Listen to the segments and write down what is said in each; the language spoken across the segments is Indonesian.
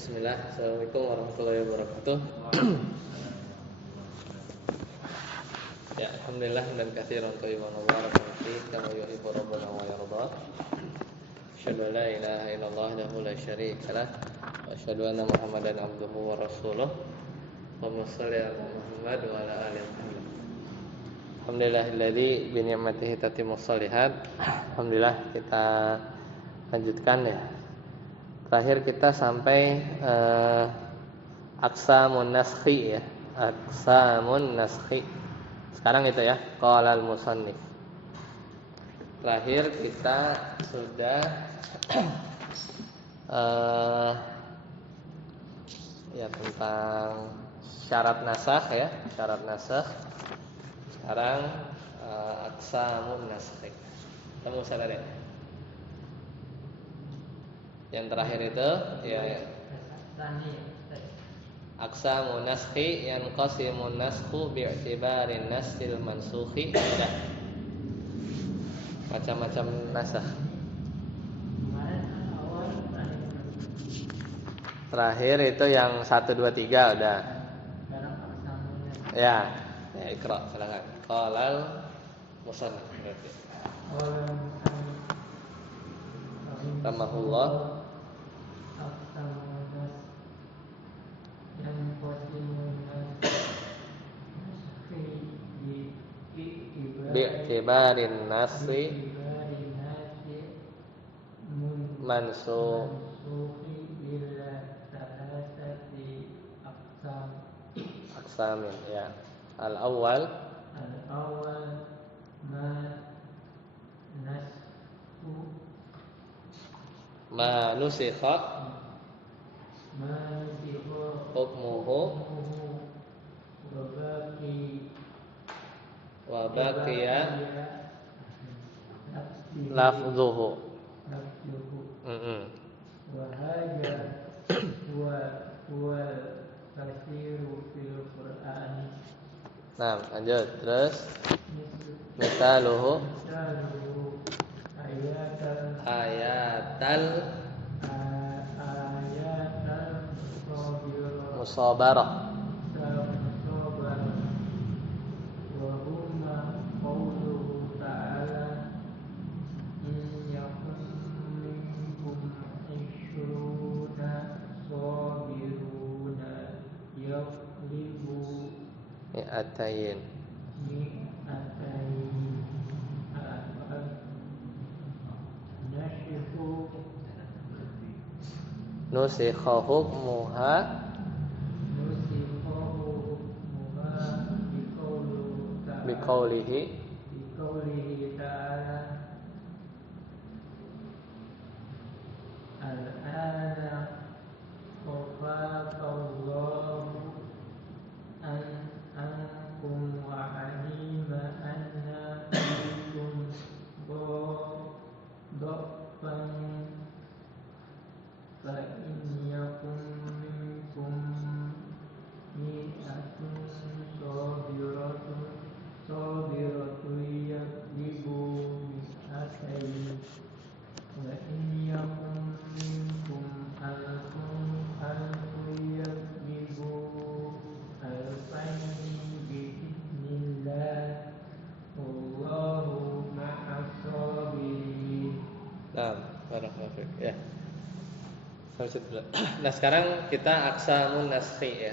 Bismillah. Assalamualaikum warahmatullahi wabarakatuh. Ya, alhamdulillah dan katsiran thayyiban mubarakan fi kama yuhibbu rabbuna wa yarda. Asyhadu an la ilaha illallah wahdahu la syarika lah wa asyhadu anna Muhammadan abduhu wa rasuluh. Allahumma shalli ala Muhammad wa ala ali Muhammad. Alhamdulillahilladzi bi ni'matihi tatimmus shalihat. Alhamdulillah, kita lanjutkan ya. Terakhir kita sampai aqsamun naskhi ya. Aqsamun naskhi. Sekarang itu ya, qala al-musannif. Terakhir kita sudah ya tentang syarat nasakh ya, syarat nasakh. Sekarang aqsamun naskhi. Kamu sadar ya? Yang terakhir itu ya aqsamun naskhi yanqasimun naskhu bi'tibarin naskil mansukhi. Sudah. Macam-macam nasakh. Terakhir itu yang 1 2 3 udah. Ya, Iqra silakan. Qalal musannif berarti. Rahimahullah. Bi'tibarin nasi mansukh aqsamin ya. Al-awwal ma nusikhat hukmuhu wa baqiya lafzuhu. Wa hadha huwa tafsiru fil Qur'an. Nah, lanjut terus. Misaluhu ayatal musabarah. Mi'atayn nusikha hukmuha biqaulihi ta'ala al-ana khafafallahu ankum wa alima anna fikum dhafan fa in yakum minkum mi'atun sabiratun yaghlibu mi'atayn wa in yakum minkum alfun yaghlibu alfayn bi'idznillah wallahu ma'as sabirin. Nah, barakallahu fiik ya. Nah, sekarang kita aqsamun naskhi ya.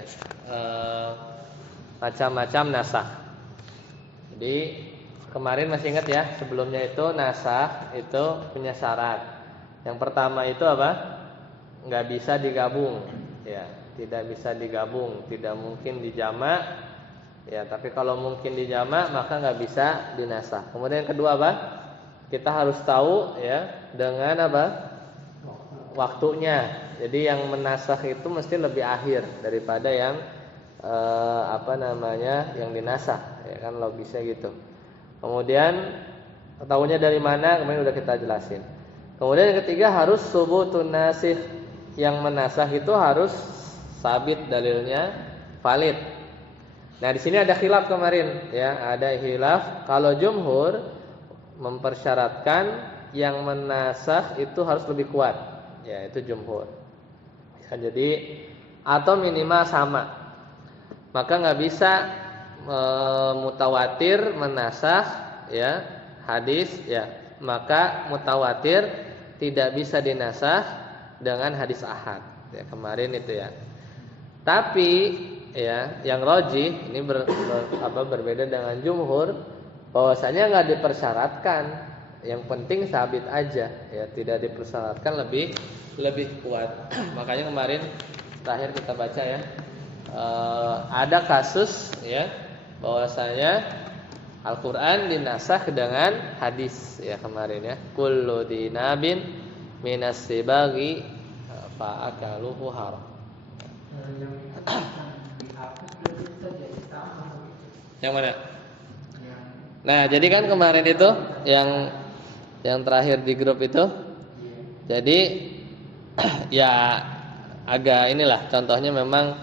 Macam-macam nasakh. Jadi kemarin masih ingat ya, sebelumnya itu nasakh itu punya syarat. Yang pertama itu apa? Enggak bisa digabung ya, tidak bisa digabung, tidak mungkin dijamak ya, tapi kalau mungkin dijamak maka enggak bisa dinasakh. Kemudian yang kedua apa? Kita harus tahu ya dengan apa? Waktunya. Jadi yang menasakh itu mesti lebih akhir daripada yang yang dinasakh ya kan, logisnya gitu. Kemudian tahunya dari mana? Kemarin udah kita jelasin. Kemudian yang ketiga harus subutun nasikh, yang menasakh itu harus sabit dalilnya, valid. Nah, di sini ada khilaf kemarin ya, ada khilaf. Kalau jumhur mempersyaratkan yang menasakh itu harus lebih kuat. Ya, itu jumhur. Ya, jadi atau minimal sama. Maka nggak bisa mutawatir menasakh ya hadis ya. Maka mutawatir tidak bisa dinasakh dengan hadis ahad. Ya, kemarin itu ya. Tapi ya yang rajih ini berbeda dengan jumhur, bahwasanya nggak dipersyaratkan, yang penting sabit aja ya, tidak dipersyaratkan lebih kuat. Makanya kemarin terakhir kita baca ya, ada kasus ya bahwasanya Al-Qur'an dinasakh dengan hadis ya kemarin ya, kullu dinabin minas sibagi fa'akaluhu haram. Yang mana? Nah, jadi kan kemarin itu yang terakhir di grup itu. Jadi ya agak inilah contohnya memang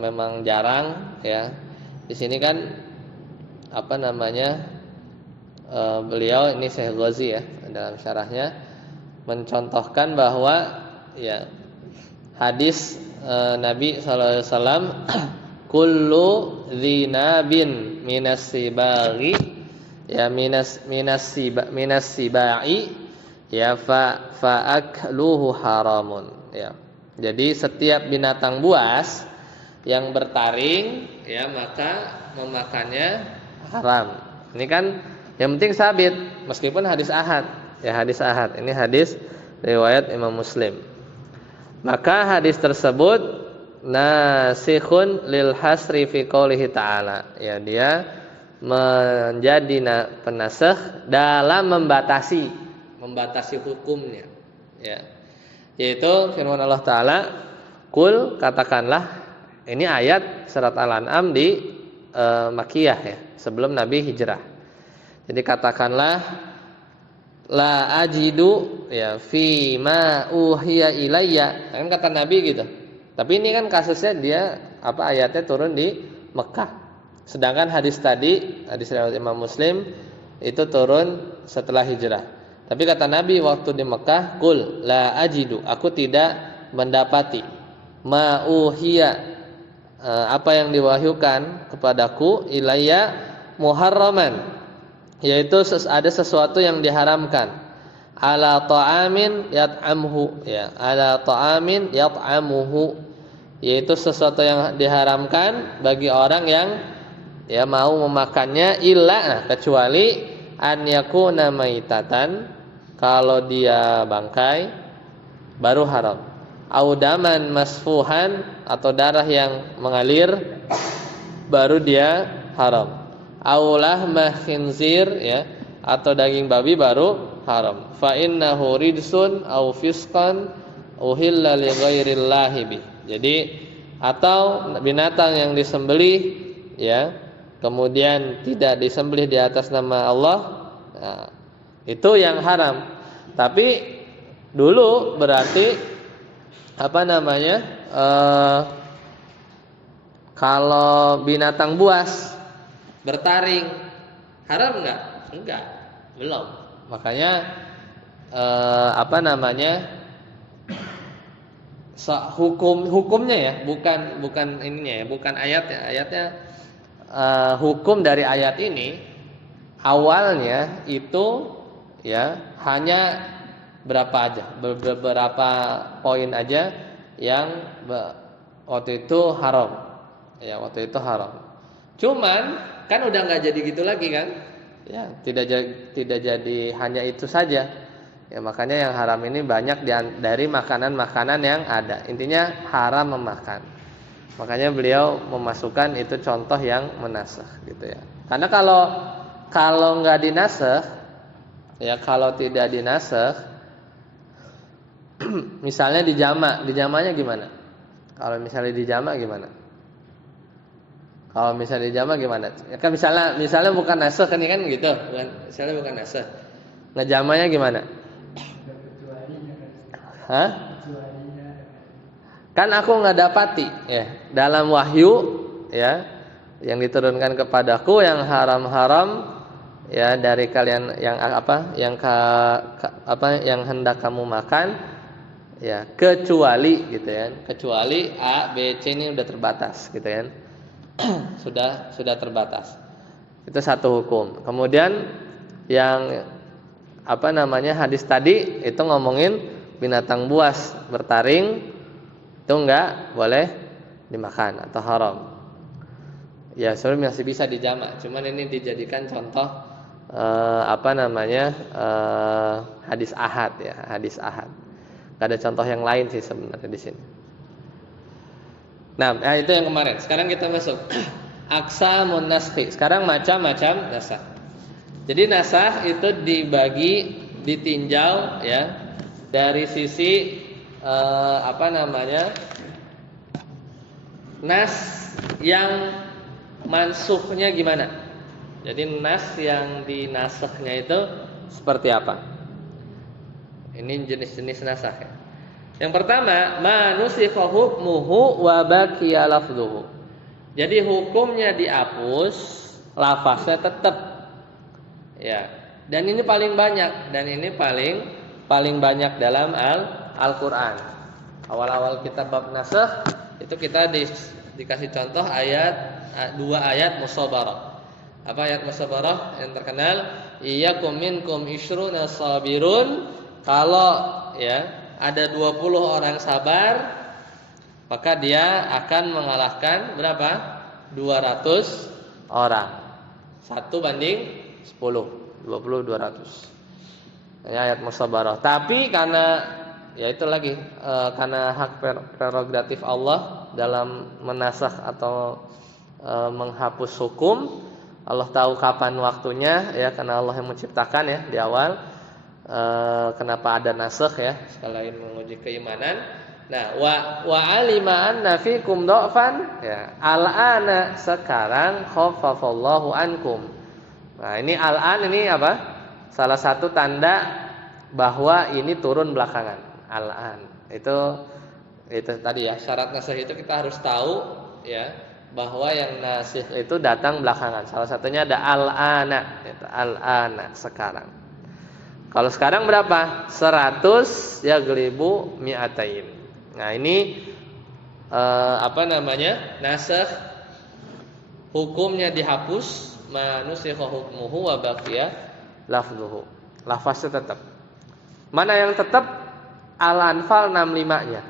memang jarang ya. Di sini kan apa namanya? Beliau ini Syekh Ghazi ya dalam syarahnya mencontohkan bahwa ya hadis Nabi sallallahu alaihi wasallam kullu dzinabin minas sibaghi ya minas sibai ya fa akluhu haramun ya. Jadi setiap binatang buas yang bertaring ya maka memakannya haram. Ini kan yang penting sabit meskipun hadis ahad. Ya hadis ahad. Ini hadis riwayat Imam Muslim. Maka hadis tersebut nasikhun lil hasri fi qoulihi ta'ala. Ya dia menjadi penasakh dalam membatasi hukumnya. Ya. Yaitu firman Allah Ta'ala, "Qul katakanlah," ini ayat surat Al-An'am di Makkiyah ya, sebelum Nabi hijrah. Jadi katakanlah la ajidu ya fi ma uhiya ilayya. Kan kata Nabi gitu. Tapi ini kan kasusnya dia ayatnya turun di Mekah. Sedangkan hadis tadi, hadis riwayat Imam Muslim itu turun setelah hijrah. Tapi kata Nabi waktu di Mekah, "Qul la ajidu," aku tidak mendapati ma uhiya apa yang diwahyukan kepadaku ilayya muharraman, yaitu ada sesuatu yang diharamkan ala ta'amin yat'amhu ya, ala ta'amin yat'amuhu, yaitu sesuatu yang diharamkan bagi orang yang ya mau memakannya illa kecuali an yakuna maitatan, kalau dia bangkai baru haram, audaman masfuhan, atau darah yang mengalir baru dia haram, aulah khinzir ya, atau daging babi baru haram. Fa innahu ridsun au fisqan uhilla li ghairillahi bi. Jadi atau binatang yang disembelih ya kemudian tidak disembelih di atas nama Allah, nah, itu yang haram. Tapi dulu berarti kalau binatang buas bertaring haram enggak? Enggak, belum. Makanya hukumnya ya, bukan ininya ya, bukan ayatnya. Ayatnya hukum dari ayat ini awalnya itu ya hanya beberapa poin aja yang waktu itu haram. Ya, waktu itu haram. Cuman kan udah nggak jadi gitu lagi kan? Ya, tidak jadi hanya itu saja. Ya, makanya yang haram ini banyak dari makanan-makanan yang ada. Intinya haram memakan. Makanya beliau memasukkan itu contoh yang menasakh gitu ya. Karena kalau nggak dinasakh, ya kalau tidak dinasakh, misalnya dijamanya gimana? Kalau misalnya dijama gimana? Kalau misalnya dijama gimana? Ya kan misalnya bukan nasakh kan gitu, bukan, misalnya bukan nasakh. Ngejamanya gimana? Hah? Kan aku nggak dapati ya dalam wahyu ya yang diturunkan kepadaku yang haram-haram ya dari kalian yang yang hendak kamu makan, ya kecuali gitu ya, kecuali A, B, C ini udah terbatas gitu kan. sudah terbatas. Itu satu hukum. Kemudian yang hadis tadi itu ngomongin binatang buas bertaring itu enggak boleh dimakan atau haram. Ya sebenarnya masih bisa dijamak, cuman ini dijadikan contoh hadis ahad ya, hadis ahad. Gak ada contoh yang lain sih sebenarnya di sini. Nah, itu yang kemarin. Sekarang kita masuk aqsamun naskhi. Sekarang macam-macam nasakh. Jadi nasakh itu ditinjau ya dari sisi nas yang mansukhnya gimana. Jadi nas yang dinasakhnya itu seperti apa? Ini jenis-jenis nasakh ya. Yang pertama, manusikha hukmuhu wa baqiya lafdhuhu. Jadi hukumnya dihapus, lafaznya tetap. Ya. Dan ini paling banyak paling banyak dalam Al-Qur'an. Awal-awal kita bab nasakh itu kita dikasih contoh dua ayat musabarah. Apa ayat musabarah yang terkenal? Iyyakum minkum ishruna sabirun. Kalau ya ada 20 orang sabar, maka dia akan mengalahkan berapa? 200 orang. 1 banding 10, 20 200. Ya, ayat musabarah. Tapi karena ya itu lagi karena hak prerogatif Allah dalam menasakh atau menghapus hukum, Allah tahu kapan waktunya ya, karena Allah yang menciptakan ya di awal. Kenapa ada nasakh ya, sekalian menguji keimanan. Nah, wa alima anna fikum dha'fan ya, al-ana sekarang khaffafallahu ankum. Nah, ini al-an ini apa? Salah satu tanda bahwa ini turun belakangan. Al-an. Itu tadi ya, syarat nasakh itu kita harus tahu ya bahwa yang nasakh itu datang belakangan. Salah satunya ada al-ana, itu al-ana sekarang. Kalau sekarang berapa? 100 yaglibu mi'atain. Nah, ini nasakh, hukumnya dihapus, manusikha hukmuhu wa baqiya lafdhuhu. Lafaznya tetap. Mana yang tetap? Al-Anfal 65-nya.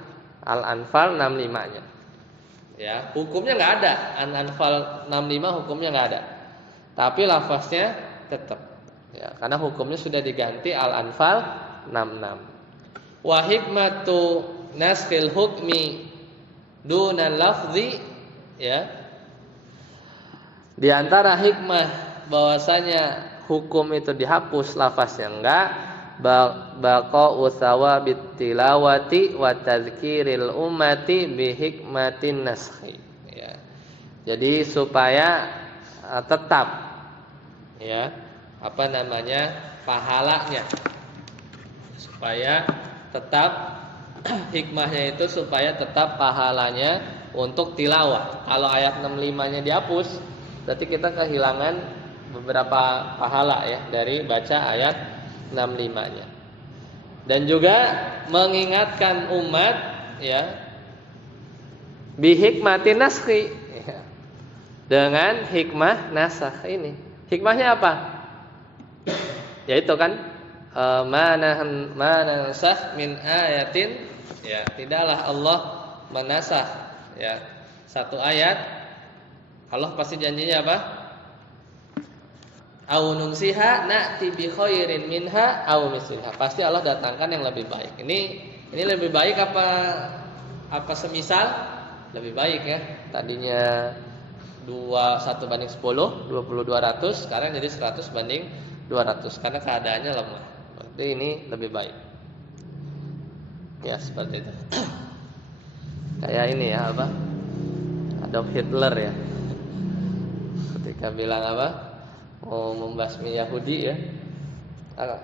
Al-Anfal 65-nya. Ya, hukumnya enggak ada. Al-Anfal 65 hukumnya enggak ada. Tapi lafaznya tetap. Ya, karena hukumnya sudah diganti Al-Anfal 66. Wa hikmatu naskhil hukmi dunal lafzi ya. Di antara hikmah bahwasanya hukum itu dihapus, lafaznya enggak, baqa'u thawabit tilawati wa tadhkiril ummati bi hikmatin naskhi ya. Jadi supaya tetap ya pahalanya, supaya tetap hikmahnya itu supaya tetap pahalanya untuk tilawah. Kalau ayat 65-nya dihapus, berarti kita kehilangan beberapa pahala ya dari baca ayat 65-nya. Dan juga mengingatkan umat ya bi hikmatin naskhi ya, dengan hikmah nasakh ini. Hikmahnya apa? Yaitu kan manansakh min ayatin ya, tidaklah Allah menasakh ya satu ayat, Allah pasti janjinya apa? Au nunsiha na'ti bi khairin minha au misliha. Pasti Allah datangkan yang lebih baik. Ini lebih baik apa semisal? Lebih baik ya. Tadinya 1 banding 10, 20 200, sekarang jadi 100 banding 200 karena keadaannya lemah. Berarti ini lebih baik. Ya, seperti itu. Kayak ini ya apa? Adolf Hitler ya. Ketika bilang apa? Mau membasmi Yahudi ya.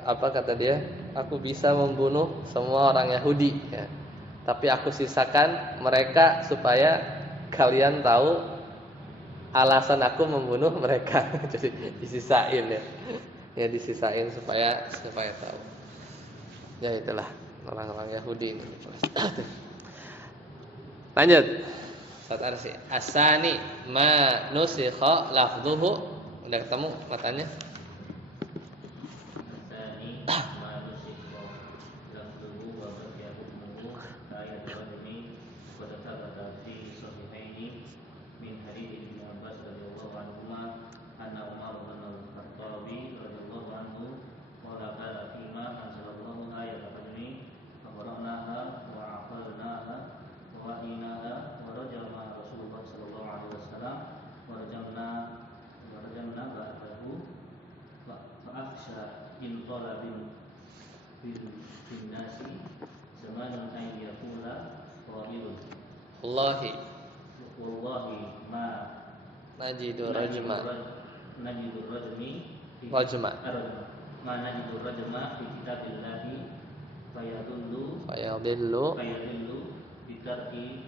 Apa kata dia? Aku bisa membunuh semua orang Yahudi ya. Tapi aku sisakan mereka supaya kalian tahu alasan aku membunuh mereka. Jadi disisain ya. Ya disisain supaya tahu. Ya itulah orang-orang Yahudi ini. Lanjut. Ustaz Arsi. Asani ma nusikha lafdhuhu. Udah ketemu matanya? Asani ma nusikha lafdhuhu wa baqiya hukmuhu ayat al-rajmi wa thabata fi sahihaini min hadits Ibnu Abbas radhiyallahu anhuma anna Umar bin Al-Khattab radhiyallahu anhu qala qala fima anzalallahu ayat al-rajmi fa qara'naha wa 'aqalnaha wa wa'inaha rajama Rasulullah sallallahu alaihi wasallam warajamna ba'dahu fa akhsha in talabin bil nasi zamanun ay yaqula qailun wallahi ma Najidu rajma ma najidu rajma fi kitabillahi fayadillu bitarki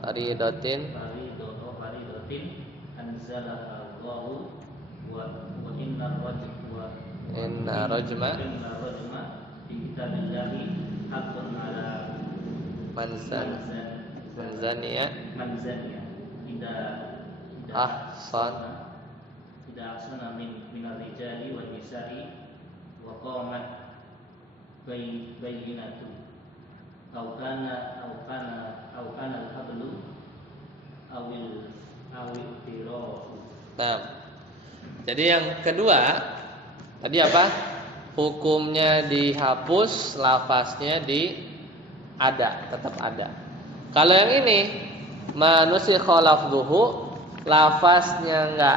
faridatin anzalaha Allahu wa inna rajma fi kitabillahi haqqun ala manzaniya ida ahsana min ar-rijali wal nisa'i wa qamat bayyinatu au kana al-hablu awil tirafu. Nah, jadi yang kedua tadi apa? Hukumnya dihapus, lafaznya tetap ada. Kalau yang ini manusikha lafdhuhu, lafaznya enggak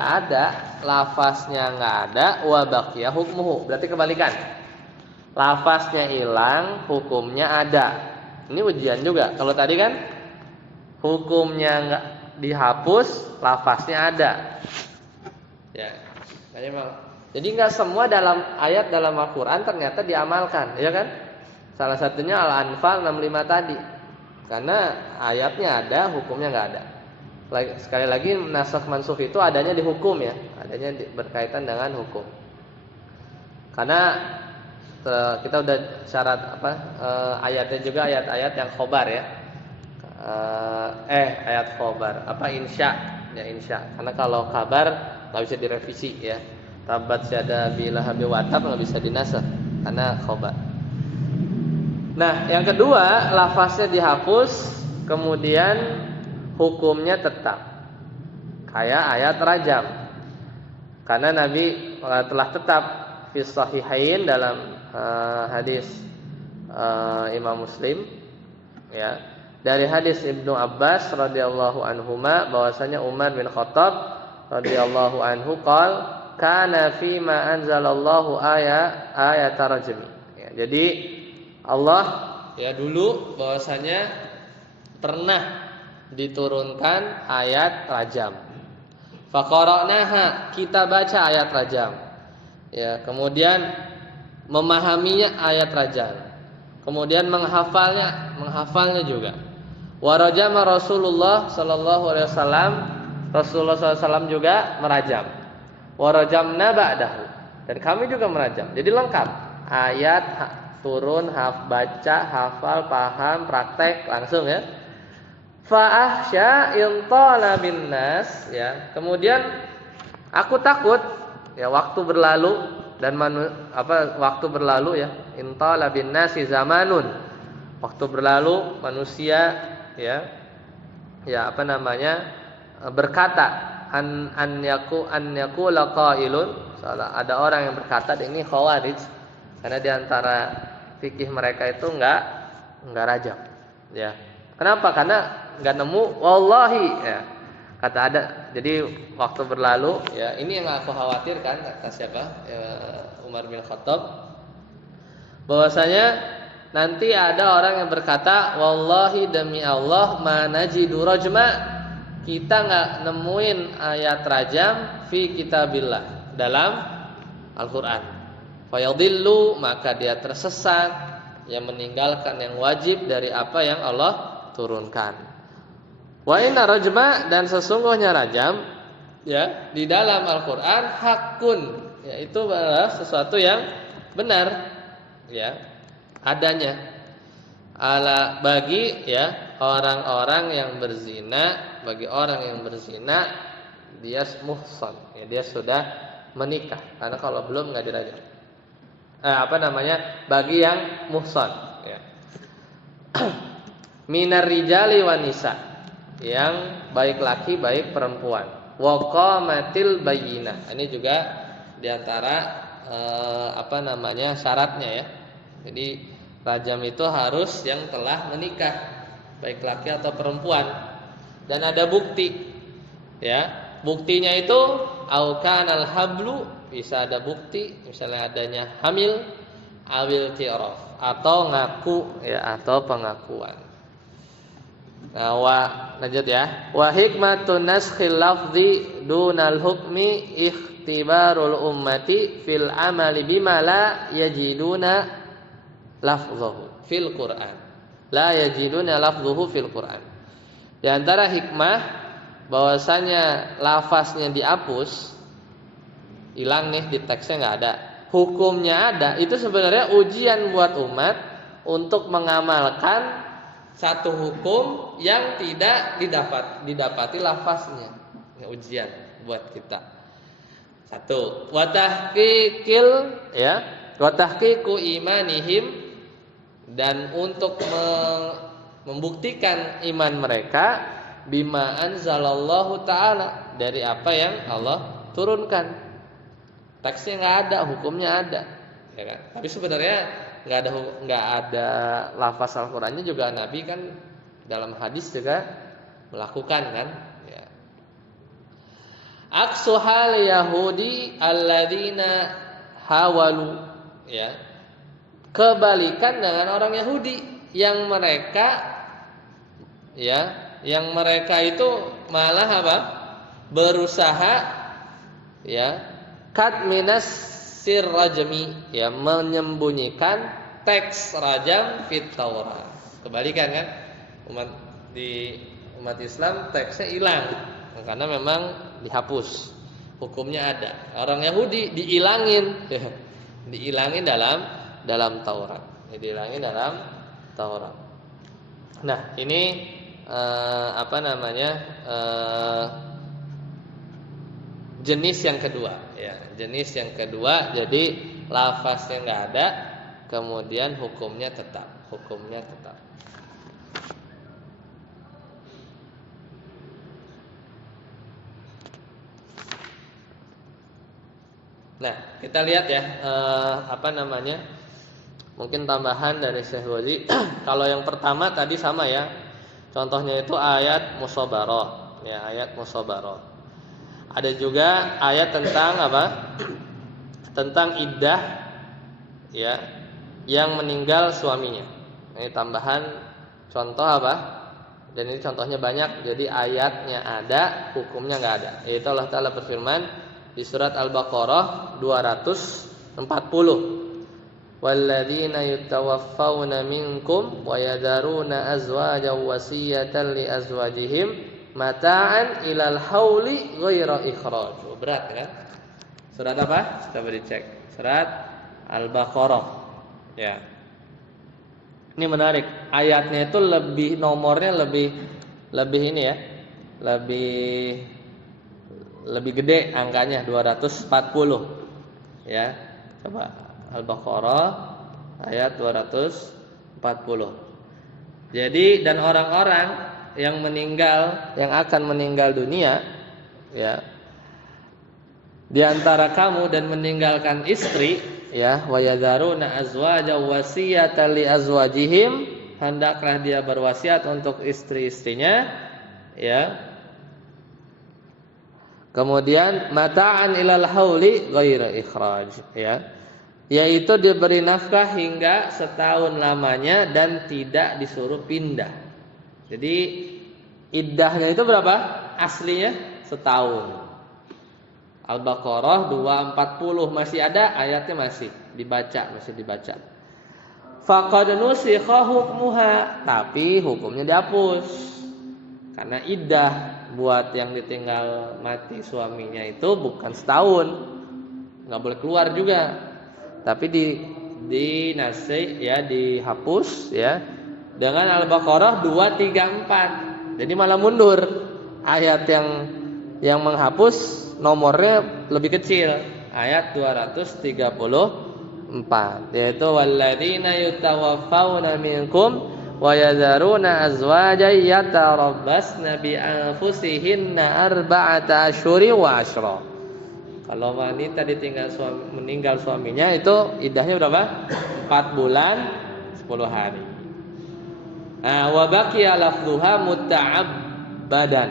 ada, wa baqiya hukmuhu. Berarti kebalikan. Lafaznya hilang, hukumnya ada. Ini ujian juga. Kalau tadi kan hukumnya enggak dihapus, lafaznya ada. Ya. Jadi enggak semua ayat dalam Al-Qur'an ternyata diamalkan, ya kan? Salah satunya Al-Anfal 65 tadi. Karena ayatnya ada, hukumnya enggak ada. Sekali lagi nasakh mansukh itu adanya di hukum ya, adanya berkaitan dengan hukum. Karena kita udah syarat ayatnya juga ayat-ayat yang khobar ya. Ayat khobar insya ya, insya. Karena kalau kabar nggak bisa direvisi ya. Tabat syada bilahabi watab nggak bisa dinasakh karena khobar. Nah, yang kedua lafaznya dihapus, kemudian hukumnya tetap. Kayak ayat rajam. Karena Nabi telah tetap fi sahihain dalam hadis Imam Muslim ya, dari hadis Ibnu Abbas radhiyallahu anhuma bahwasanya Umar bin Khattab radhiyallahu anhu qala kana fi ma anzalallahu ayat rajmi ya, jadi Allah ya dulu bahwasanya pernah diturunkan ayat rajam. Faqara'naha, kita baca ayat rajam. Ya, kemudian memahaminya ayat rajam. Kemudian menghafalnya juga. Wa rajama Rasulullah sallallahu alaihi wasallam, Rasulullah SAW juga merajam. Wa rajamna ba'dahu, dan kami juga merajam. Jadi lengkap. Ayat turun, baca, hafal, paham, praktek langsung ya. Fa'ahsya intala bin nas ya. Kemudian aku takut ya waktu berlalu dan waktu berlalu ya. Intala bin nasi zamanun. Waktu berlalu manusia ya berkata an yaqula qailun. Ada orang yang berkata, ini khawarij, karena di antara fikih mereka itu enggak rajam ya. Kenapa? Karena enggak nemu wallahi ya. Kata ada. Jadi waktu berlalu ya, ini yang aku khawatirkan kata siapa? Umar bin Khattab, bahwasanya nanti ada orang yang berkata, wallahi demi Allah ma najidu rajma, kita enggak nemuin ayat rajam fi kitabillah, dalam Al-Qur'an. Fayadillu, maka dia tersesat, yang meninggalkan yang wajib dari apa yang Allah turunkan. Wa inna rajma, dan sesungguhnya rajam ya di dalam Al-Qur'an hakun, yaitu adalah sesuatu yang benar ya adanya ala bagi ya orang-orang yang berzina, bagi orang yang berzina dia muhsan ya, dia sudah menikah, karena kalau belum enggak dirajam. Bagi yang muhsan ya. Minar rijali wan nisa, yang baik laki baik perempuan. Wa qamatil bayyinah, ini juga diantara syaratnya ya. Jadi rajam itu harus yang telah menikah, baik laki atau perempuan, dan ada bukti ya. Buktinya itu aukanal hablu, bisa ada bukti misalnya adanya hamil, awil ti'raf, atau ngaku ya, atau pengakuan. Nah, lanjut ya. Wa hikmatun naskhil lafzi dunal hukmi ikhtibarul ummati fil amali bima la yajiduna lafzuhu fil Qur'an. La yajiduna lafzuhu fil Qur'an. Di antara hikmah bahwasanya lafaznya dihapus, hilang nih, di teksnya enggak ada, hukumnya ada, itu sebenarnya ujian buat umat untuk mengamalkan satu hukum yang tidak didapati lafaznya. Ini ujian buat kita. Satu, wa tahqiqil ya, wa tahqiqu imanihim, dan untuk membuktikan iman mereka bima anzalallahu ta'ala, dari apa yang Allah turunkan. Teksnya enggak ada, hukumnya ada, ya kan? Tapi sebenarnya enggak ada lafaz Al-Qur'annya juga, Nabi kan dalam hadis juga melakukan kan, ya. Aksu hal Yahudi alladzina hawalu, ya. Kebalikan dengan orang Yahudi yang mereka itu malah berusaha ya katminas sir rajmi, ya, menyembunyikan teks rajam fit Taurat. Kebalikan kan, umat Islam teksnya hilang karena memang dihapus, hukumnya ada. Orang Yahudi diilangin dalam Taurat, dihilangin dalam Taurat. Nah, ini jenis yang kedua ya. Jenis yang kedua, jadi lafaznya enggak ada, kemudian hukumnya tetap. Nah, kita lihat ya, mungkin tambahan dari Syekh Wazi. Kalau yang pertama tadi sama ya. Contohnya itu ayat musabarah, ya, ayat musabarah. Ada juga ayat tentang Tentang iddah, ya, yang meninggal suaminya. Ini tambahan contoh Dan ini contohnya banyak. Jadi ayatnya ada, hukumnya enggak ada. Yaitu Allah Ta'ala berfirman di surat Al-Baqarah 240. Walladzina yatawaffawna minkum wa yadharuna azwajan wasiyatan li azwajihim mata'an ilal hauli ghaira ikhraj. Berat kan? Surat apa? Coba dicek. Surat Al-Baqarah. Ya. Ini menarik. Ayatnya itu nomornya lebih ini ya. Lebih gede angkanya, 240. Ya. Coba Al-Baqarah ayat 240. Jadi, dan orang-orang yang akan meninggal dunia, ya, di antara kamu dan meninggalkan istri, ya, wa yadharuna azwajan wasiyatan li azwajihim, hendaklah dia berwasiat untuk istri-istrinya, ya. Kemudian mata'an ilal hauli ghaira ikhraj, ya. Yaitu diberi nafkah hingga setahun lamanya dan tidak disuruh pindah. Jadi iddahnya itu berapa? Aslinya setahun. Al-Baqarah 240 masih ada ayatnya, masih dibaca. Faqad nusikha hukmuha, tapi hukumnya dihapus. Karena iddah buat yang ditinggal mati suaminya itu bukan setahun, nggak boleh keluar juga, tapi dinasih ya, dihapus ya dengan Al-Baqarah 234. Jadi malah mundur, ayat yang menghapus nomornya lebih kecil, ayat 234, yaitu walladzina yutawaffawna minkum wa yadharuna azwajan yatarabbasna bi anfusihinna arba'ata asyhuri wa asyra. Kalau wanita meninggal suaminya itu iddahnya berapa? 4 bulan 10 hari. Nah, wa baqiya lafdhuha muta'abbadan.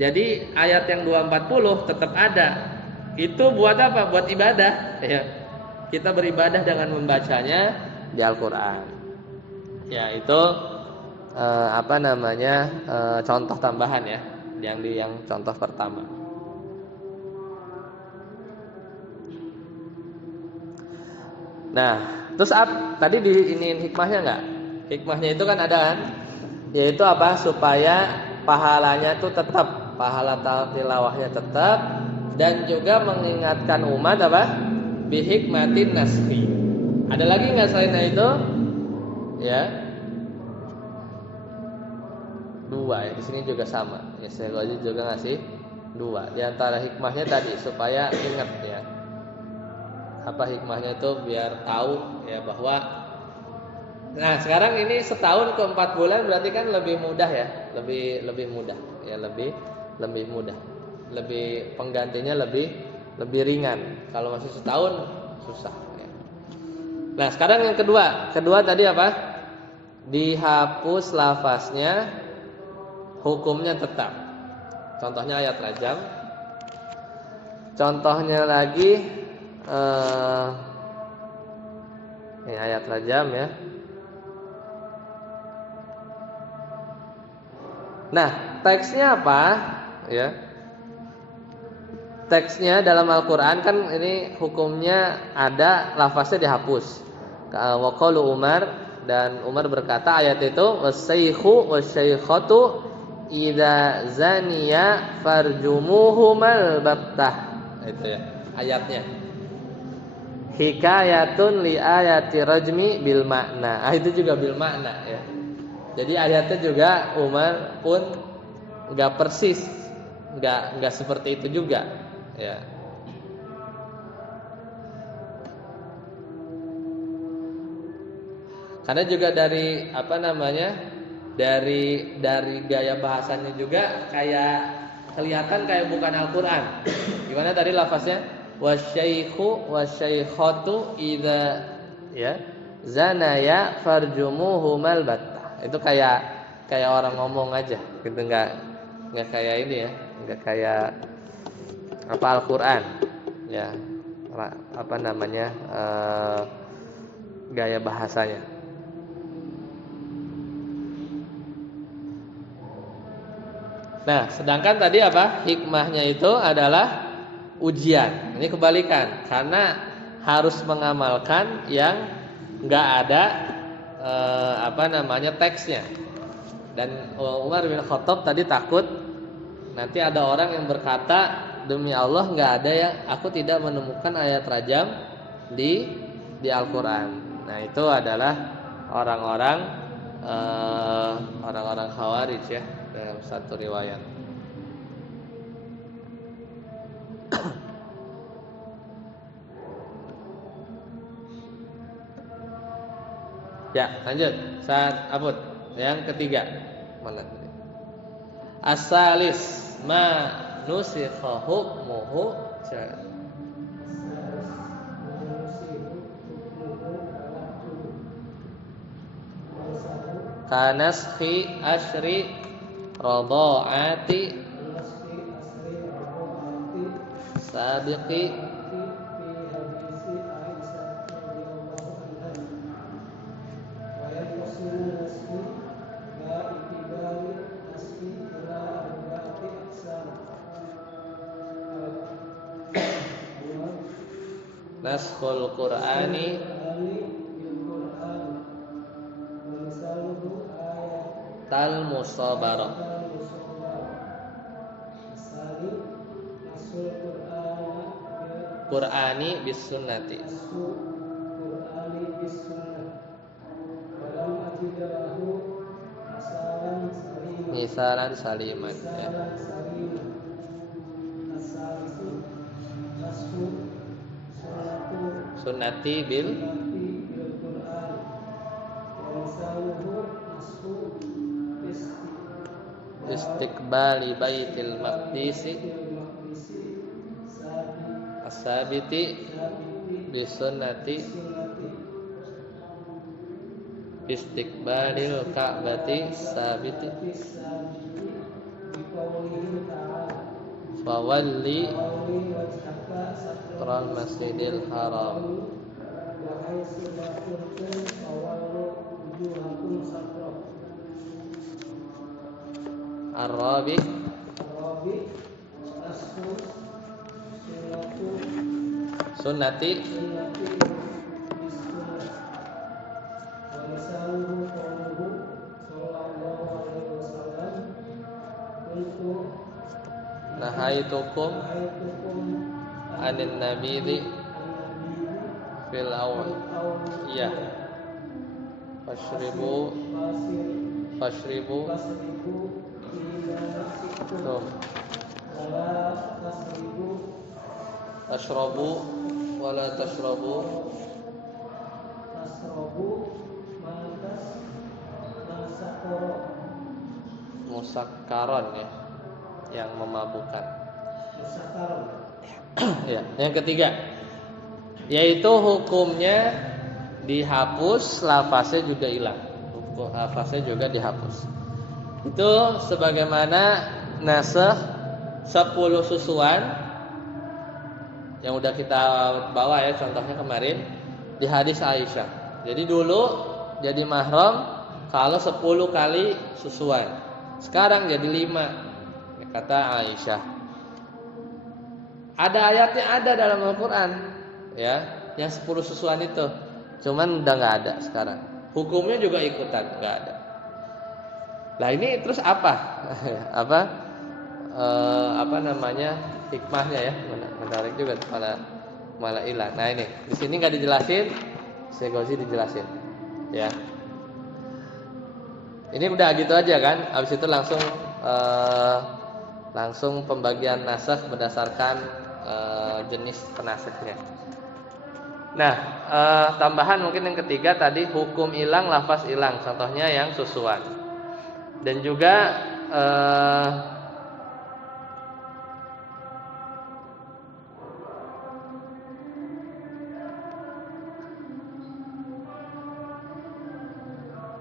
Jadi ayat yang 240 tetap ada. Itu buat apa? Buat ibadah ya. Kita beribadah dengan membacanya di Al-Qur'an. Ya, itu contoh tambahan ya, yang contoh pertama. Nah, terus tadi diiniin hikmahnya enggak? Hikmahnya itu kan ada kan? Yaitu apa? Supaya pahalanya itu tetap, pahala tilawahnya tetap, dan juga mengingatkan umat apa? Bihikmatin naskhi. Ada lagi enggak selain itu? Ya. 2 ya, di sini juga sama. Ya, saya juga ngasih 2. Di antara hikmahnya tadi supaya ingat ya. Apa hikmahnya itu biar tahu ya bahwa sekarang ini setahun ke 4 bulan berarti kan lebih mudah ya, lebih mudah ya, lebih mudah. Lebih penggantinya lebih ringan. Kalau masih setahun susah ya. Nah, sekarang yang kedua tadi apa? Dihapus lafaznya, hukumnya tetap. Contohnya ayat rajam. Contohnya lagi ini ayat rajam ya. Nah, teksnya apa? Ya. Teksnya dalam Al-Qur'an kan ini hukumnya ada, lafaznya dihapus. Wa qalu Umar, dan Umar berkata ayat itu wasaykhu wasyaykhatu idza zaniya farjumuhumal battah. Itu ya ayatnya. Hikayatun li ayati rajmi bil makna. Itu juga bil makna ya. Jadi ayatnya juga Umar pun enggak persis, enggak seperti itu juga ya. Karena juga dari dari gaya bahasanya juga kayak kelihatan kayak bukan Al-Qur'an. Gimana tadi lafaznya? Wasyaykhu wasyaykhatu idza ya zanaya farjumuhumal battah. Itu kayak orang ngomong aja gitu, enggak kayak ini ya, enggak kayak Al-Qur'an ya. Gaya bahasanya. Nah, sedangkan tadi apa? Hikmahnya itu adalah ujian. Ini kebalikan, karena harus mengamalkan yang enggak ada teksnya. Dan Umar bin Khattab tadi takut nanti ada orang yang berkata, demi Allah enggak ada yang aku tidak menemukan ayat rajam di Al-Qur'an. Nah, itu adalah orang-orang Khawarij ya, dalam satu riwayat. Ya, lanjut. Saat abud yang ketiga. Mana? As-salis ma nusikha hukmuhu kanaskhi asyri radhaati sabiqi naskhul Qur'ani tal musabarah. Qur'ani bis sunnati. nasku Qur'ani bis sunnah walam ajidalahu Misalan saliman ya. misalan saliman asalisu nasku Sunnati bil sunnati bil Qur'an wa misaluhu nasku istiqbali baitil maqdisi as-sabiti bis sunnati istiqbalil ka'bati sabiti fawalli ral masjidil haram Ar-Rabi sunnati nahaitukum anin nabidhi fil awal iya fashribu tuh tashrabu wala tashrabu musakkaron ya, yang memabukkan. Ya, yang ketiga yaitu hukumnya dihapus, lafaznya juga hilang. Lafaznya juga dihapus. Itu sebagaimana nasakh 10 susuan yang udah kita bawa ya, contohnya kemarin di hadis Aisyah. Jadi dulu jadi mahram kalau 10 kali susuan. Sekarang jadi 5. Kata Aisyah. Ada ayatnya, ada dalam Al-Qur'an ya, yang 10 susuan itu. Cuman udah enggak ada sekarang. Hukumnya juga ikutan enggak ada. Lah ini terus apa? Apa namanya? Hikmahnya ya. Menarik juga malah hilang. Nah ini, di sini enggak dijelasin, Syekh Ghazi dijelasin. Ya. Ini udah gitu aja kan. Habis itu langsung pembagian nasakh berdasarkan jenis penasikhnya. Nah, tambahan mungkin yang ketiga tadi hukum hilang, lafaz hilang. Contohnya yang susuan. Dan juga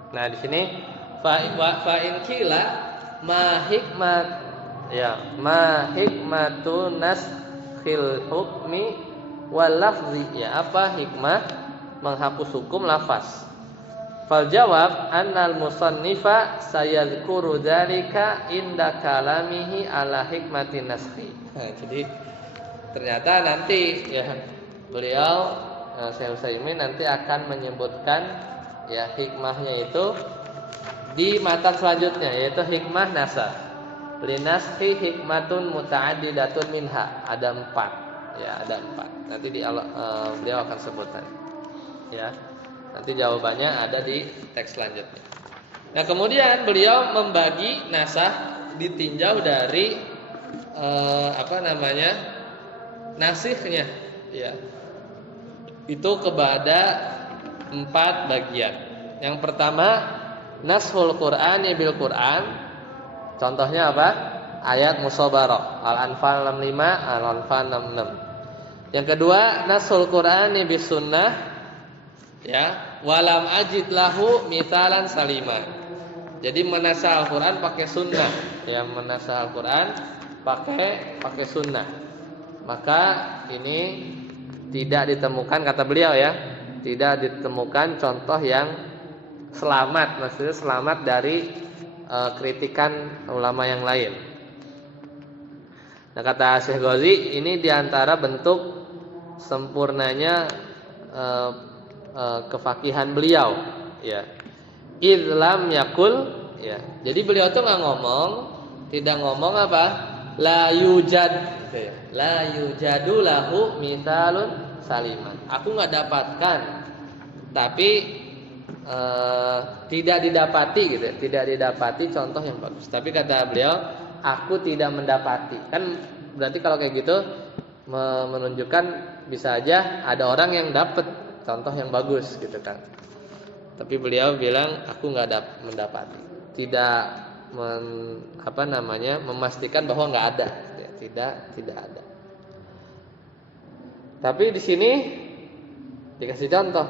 nah di sini fa'in kila ma hikmat ya ma hikmatun naskhil hukmi wal lafzi ya, apa hikmah menghapus hukum lafaz. Fal jawab annal musannifa sayadhkuru dzalika inda kalamihi ala hikmatin naskhi. Nah, jadi ternyata nanti ya beliau Syekh Utsaimin nanti akan menyebutkan ya hikmahnya itu di matan selanjutnya, yaitu hikmah nasakh. Linaskhi hikmatun muta'addidatun minha. Ada 4. Ya, ada 4. Nanti beliau akan sebutkan. Ya. Nanti jawabannya ada di teks selanjutnya. Nah, kemudian beliau membagi nasakh ditinjau dari nasikhnya ya. Itu kepada 4 bagian. Yang pertama nashul Qur'ani bil Qur'an. Contohnya apa? Ayat Musabarah Al-Anfal 65, Al-Anfal 66. Yang kedua nashul Qur'ani bis sunnah ya, walam ajid lahu mithalan salima. Jadi menasah Al-Qur'an pakai sunnah ya, menasah Al-Qur'an pakai sunnah. Maka ini tidak ditemukan, kata beliau ya, tidak ditemukan contoh yang selamat, maksudnya selamat dari kritikan ulama yang lain. Nah, kata Syekh Ghazi, ini diantara bentuk sempurnanya kefakihan beliau ya. Idlam yakul ya. Jadi beliau tuh tidak ngomong apa? La yujad gitu ya. La yujadu lahu mithalun saliman. Aku nggak dapatkan, tapi tidak didapati gitu ya. Tidak didapati contoh yang bagus. Tapi kata beliau, aku tidak mendapati. Kan berarti kalau kayak gitu menunjukkan bisa aja ada orang yang dapat contoh yang bagus gitu kan. Tapi beliau bilang aku nggak mendapati. Tidak memastikan bahwa nggak ada. Ya, tidak ada. Tapi di sini dikasih contoh.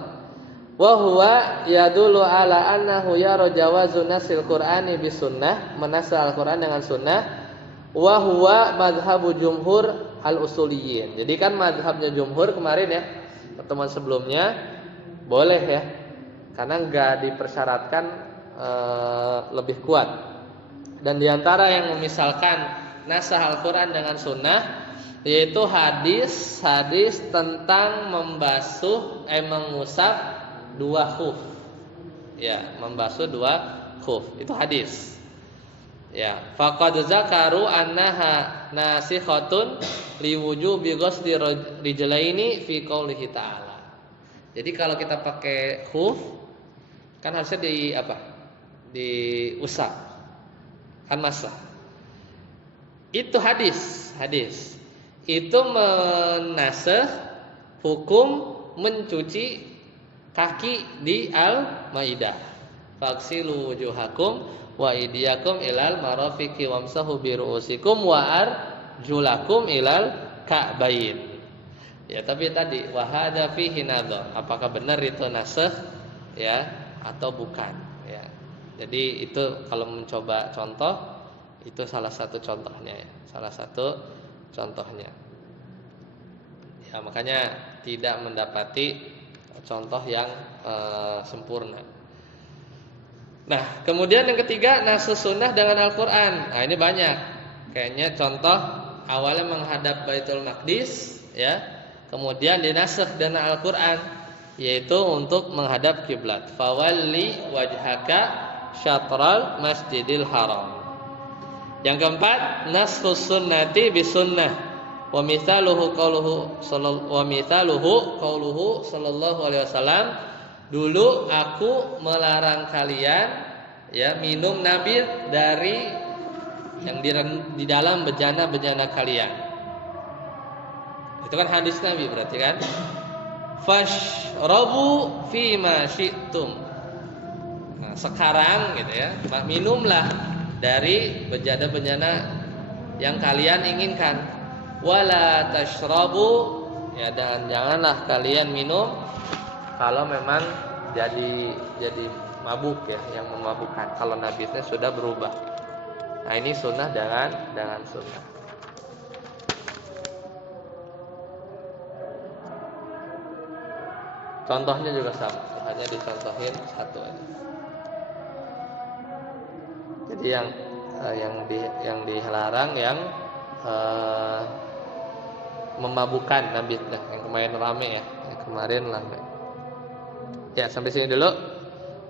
Wa huwa yadullu ala annahu yara jawazu nasil Qur'ani bis sunnah, menasal Al-Qur'an dengan sunnah. Wa huwa madhabu jumhur al-usuliyyin. Jadi kan madhabnya jumhur kemarin ya, pertemuan sebelumnya boleh ya. Karena enggak dipersyaratkan lebih kuat. Dan diantara yang memisalkan nasah Al-Qur'an dengan sunnah yaitu hadis tentang mengusap dua khuf. Ya, membasuh dua khuf. Itu hadis. Ya, faqad zakaru annaha nasikhatun liwujubi ghusli rijlaini fi qoulihi ta'ala. Jadi kalau kita pakai khuf kan harusnya diusap. Kan masah. Itu hadis. Itu menasakh hukum mencuci kaki di Al-Maidah. Faghsilu wujuhakum wa aydiyakum ilal marafiqi wamsahu bi ru'usikum wa arjulakum ilal ka'bain. Ya, tapi tadi wa hadza fihi nadhar. Apakah benar itu nasakh ya atau bukan ya. Jadi itu kalau mencoba contoh itu salah satu contohnya ya. Ya, makanya tidak mendapati contoh yang sempurna. Nah, kemudian yang ketiga nasus sunnah dengan Al-Qur'an. Nah, ini banyak. Kayaknya contoh awalnya menghadap Baitul Maqdis ya. Kemudian dinasakh dengan Al-Qur'an yaitu untuk menghadap kiblat. Fawalli wajhaka syatral Masjidil Haram. Yang keempat, nasus sunnati bisunnah. Wa mithaluhu qauluhu sallallahu alaihi wasallam, dulu aku melarang kalian ya minum nabit dari yang di dalam bejana-bejana kalian. Itu kan hadis Nabi berarti kan? Fashrabu fima syi'tum. Nah, sekarang gitu ya, minumlah dari bejana-bejana yang kalian inginkan. Wala tashrabu ya, dan janganlah kalian minum kalau memang jadi mabuk ya, yang memabukkan. Kalau nabitnya sudah berubah. Nah, ini sunnah dengan sunnah. Contohnya juga sama, hanya dicontohin satu aja. Jadi yang dilarang yang memabukkan nabitnya, yang kemarin rame ya, Ya, sampai sini dulu.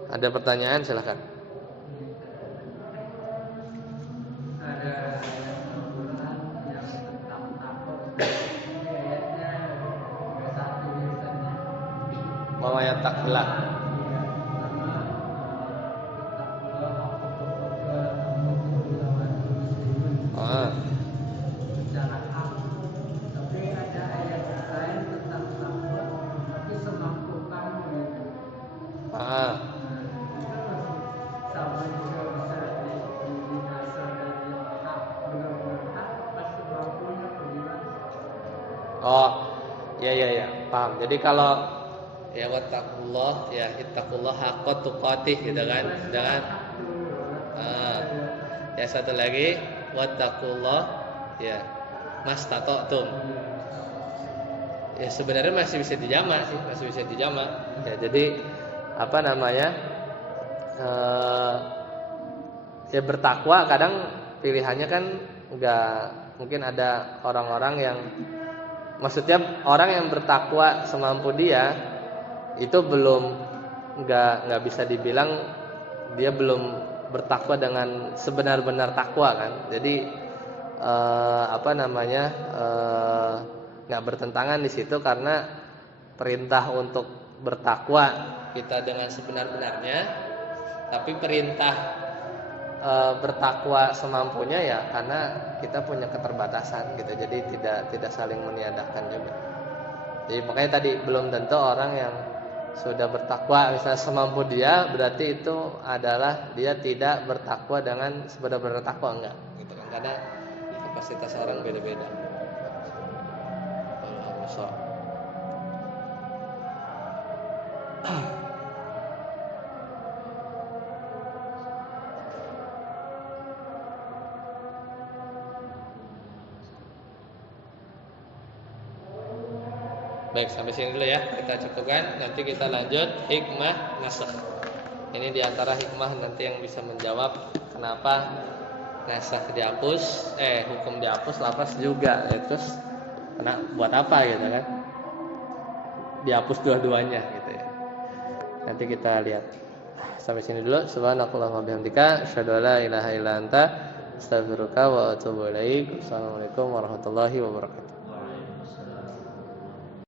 Ada pertanyaan silakan. Ada Al-Quran yang tentang takut. Ayatnya satu biasanya. Wa yattaqillah. Tapi ada ayat lain tentang takut, tapi semampukan gitu. Sama juga bisa dinasar dari hak, benar-benar hak, pas semampunya bagaimana? Oh, ya, paham. Jadi kalau ya wattaqullah, ya ittaqullah haqqa tuqatih gitu kan. Jangan ya satu lagi wattaqullah ya mastata'tum. Ya sebenarnya masih bisa dijamak sih, Ya, jadi ya bertakwa kadang pilihannya kan enggak, mungkin ada orang-orang yang maksudnya orang yang bertakwa semampu dia itu belum enggak bisa dibilang dia belum bertakwa dengan sebenar-benar takwa kan. Jadi nggak bertentangan di situ karena perintah untuk bertakwa kita dengan sebenar-benarnya, tapi perintah bertakwa semampunya ya karena kita punya keterbatasan gitu, jadi tidak saling meniadakan juga. Jadi makanya tadi belum tentu orang yang sudah bertakwa misalnya semampu dia berarti itu adalah dia tidak bertakwa dengan sebenar-benar takwa, enggak gitu kan, karena kapasitas orang beda-beda. Baik, sampai sini dulu ya, kita cukupkan. Nanti kita lanjut hikmah nasakh. Ini diantara hikmah nanti yang bisa menjawab kenapa nasakh dihapus, hukum dihapus, lafaz juga. Terus buat apa gitu kan? Dihapus dua-duanya gitu ya. Nanti kita lihat. Sampai sini dulu. Subhanakallahumma bihamdika, asyhadu an la ilaha illa anta, astaghfiruka wa atubu ilaik. Assalamualaikum warahmatullahi wabarakatuh.